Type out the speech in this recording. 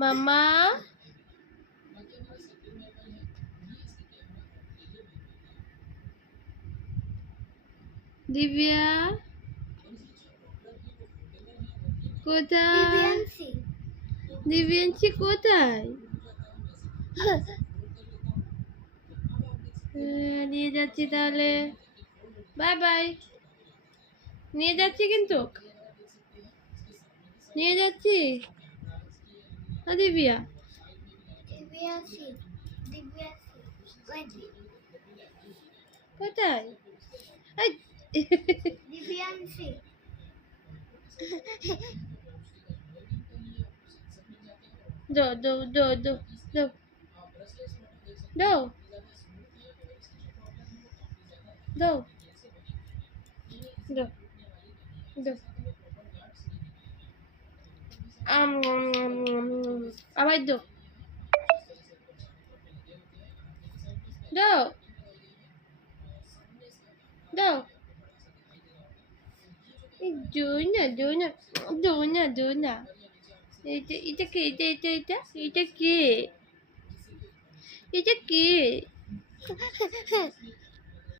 মাম্মা দিব্যা কোথায়? দিব্যাংশী কোথায়? নিয়ে যাচ্ছি তাহলে, বাই বাই। নিয়ে যাচ্ছি কিন্তু, নিয়ে যাচ্ছি। দিব্যা কোথায়? এই, দো দো দো দো দো দো দো দো দো আবার দো দো দো দোনা দোনা দোনা দোনা। এটা কে? এটা কে? এটা কে?